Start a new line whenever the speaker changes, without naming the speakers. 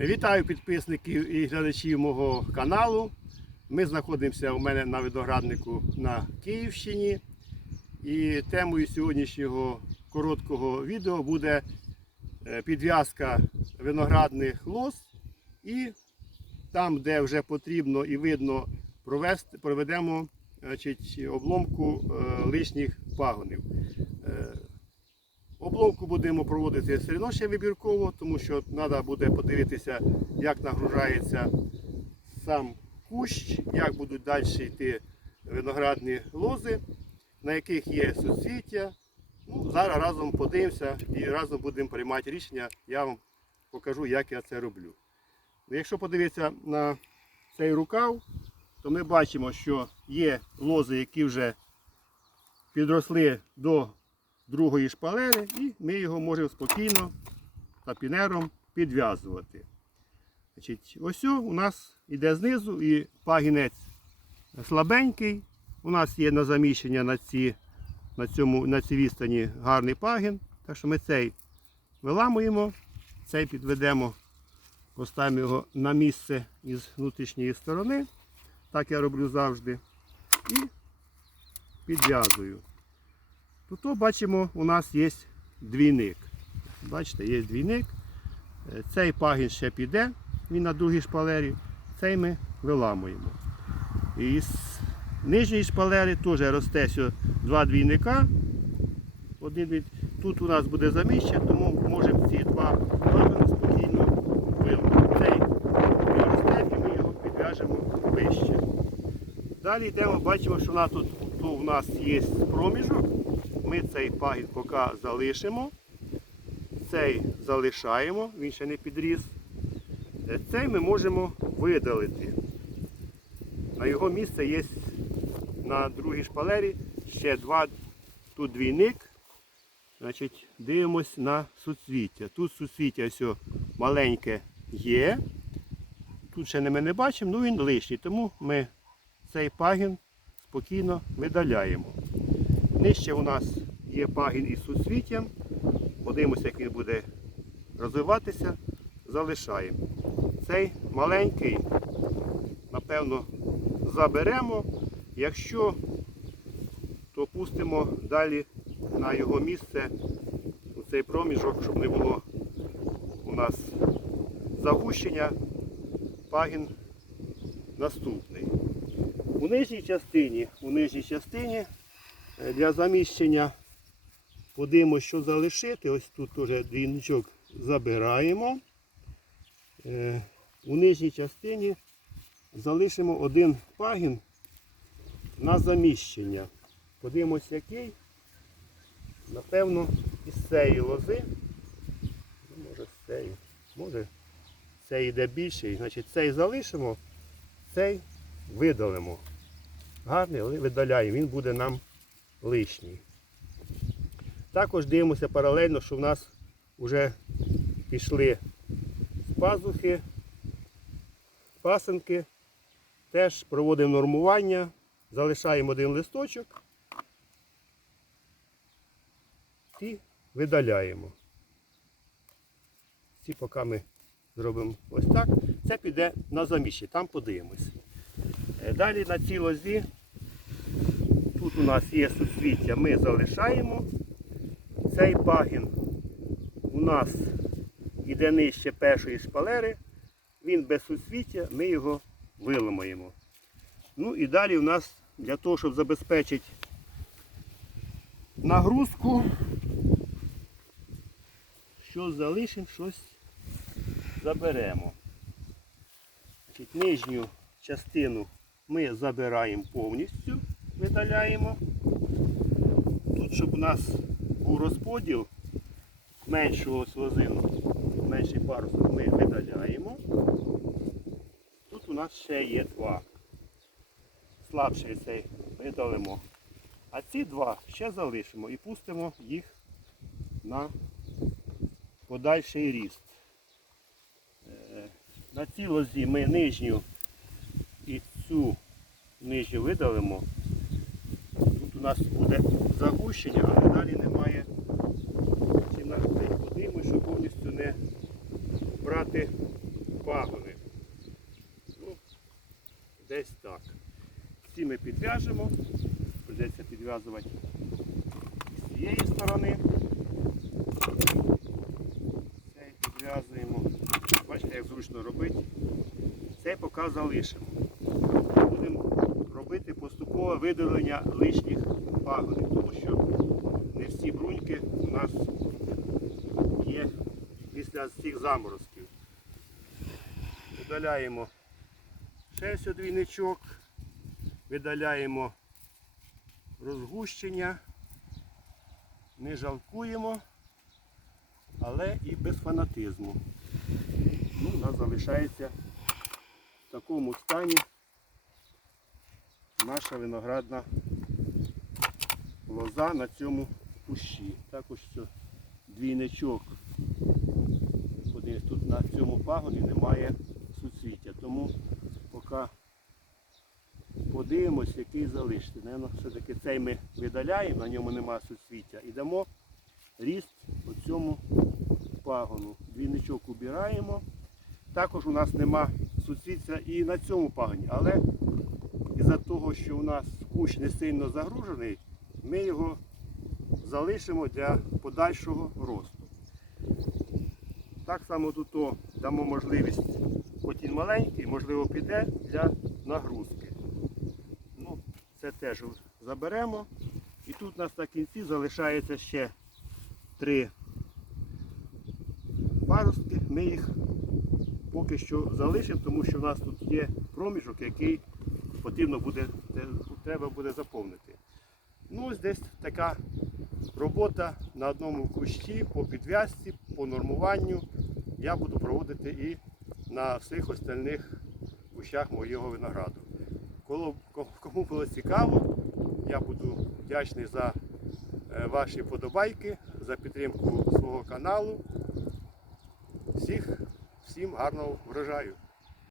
Вітаю підписників і глядачів мого каналу. Ми знаходимося у мене на винограднику на Київщині. І темою сьогоднішнього короткого відео буде е, підв'язка виноградних лоз і там, де вже потрібно і видно провести, проведемо значить, обломку е, лишніх пагонів. Обломку будемо проводити все одно ще вибірково, тому що треба буде подивитися, як нагружається сам кущ, як будуть далі йти виноградні лози, на яких є суцвіття. Ну, зараз разом подивимося і разом будемо приймати рішення. Я вам покажу, як я це роблю. Ну, Якщо подивитися на цей рукав, то ми бачимо, що є лози, які вже підросли до другої шпалери, і ми його можемо спокійно тапінером підв'язувати. Значить, Ось у нас іде знизу і пагінець слабенький. У нас є на заміщення на, ці, на, цьому, на цій відстані гарний пагін. Так що ми цей виламуємо, цей підведемо, поставимо його на місце із внутрішньої сторони. Так я роблю завжди. І підв'язую. Тут бачимо, у нас є двійник. Бачите, є двійник. Е, Цей пагін ще піде, він на другій шпалері, цей ми виламуємо. І з нижньої шпалери теж росте два двійника. Один від... Тут у нас буде заміщення, тому можемо ці два пагони спокійно виламати. Цей росте і ми його підв'яжемо вище. Далі йдемо, бачимо, що нас тут, тут у нас є проміжок. Ми цей пагін поки залишимо. Цей залишаємо, він ще не підріс. Е, Цей ми можемо видалити. На його місце є на другій шпалері ще два, тут двійник. Значить, Дивимось на суцвіття. Тут суцвіття ось маленьке є. Тут ще ми не бачимо, ну він лишній, тому ми цей пагін спокійно видаляємо. Нижче у нас є пагін із суцвіттям. Подивимося, як він буде розвиватися. Залишаємо. Цей маленький, напевно, заберемо. Якщо, то пустимо далі на його місце у цей проміжок, щоб не було у нас загущення. Пагін наступний. У нижній частині, у нижній частині для заміщення подивимося, що залишити. Ось тут теж двійничок забираємо. Е, У нижній частині залишимо один пагін на заміщення. Подивимось який. Напевно, із цієї лози. Ну, Може з цієї. Може цей йде більший. Значить цей залишимо, цей видалимо. Гарний, але видаляємо, він буде нам лишній. Також дивимося паралельно, що в нас вже пішли пазухи, пасенки. Теж проводимо нормування, залишаємо один листочок і видаляємо. Ці поки ми зробимо ось так. Це піде на заміщення, там подивимось. Е, Далі на цій лозі, у нас є суцвіття, ми залишаємо. Цей пагін у нас йде нижче першої шпалери, він без суцвіття, ми його виламаємо. Ну і далі у нас для того, щоб забезпечити нагрузку, що залишимо, щось заберемо. Значить, нижню частину ми забираємо повністю, видаляємо. Тут, щоб у нас був розподіл меншого слозину, менший парусок ми видаляємо. Тут у нас ще є два. Слабший цей видалимо. А ці два ще залишимо і пустимо їх на подальший ріст. Е, На цій лозі ми нижню і цю нижню видалимо у нас буде загущення, але далі немає подиму, щоб повністю не брати пагони. Ну, Десь так. Всі ми підв'яжемо, прийдеться підв'язувати з цієї сторони. Цей підв'язуємо. Бачите, як зручно робити. Цей поки залишимо. Будемо робити поступове видалення лишніх пагонів, тому що не всі бруньки у нас є після цих заморозків. Видаляємо ще ось двійничок, видаляємо розгущення, не жалкуємо, але і без фанатизму. Ну, у нас залишається в такому стані наша виноградна лоза на цьому кущі. Також двійничок. Тут на цьому пагоні немає суцвіття. Тому поки подивимось, який залишиться. Наверно, все-таки цей ми видаляємо, на ньому немає суцвіття. І дамо ріст по цьому пагону. Двійничок убираємо. Також у нас нема суцвіття і на цьому пагоні. Але із-за того, що у нас кущ не сильно загружений, ми його залишимо для подальшого росту. Так само тут о, дамо можливість, хоч маленький, можливо, піде для нагрузки. Ну, це теж заберемо. І тут у нас на кінці залишається ще три паростки. Ми їх поки що залишимо, тому що в нас тут є проміжок, який потрібно буде, треба буде заповнити. Ну, ось десь така робота на одному кущі по підв'язці, по нормуванню. Я буду проводити і на всіх остальних кущах моєго винограду. Кому було цікаво, я буду вдячний за е, ваші подобайки, за підтримку свого каналу. Всіх, всім гарного врожаю!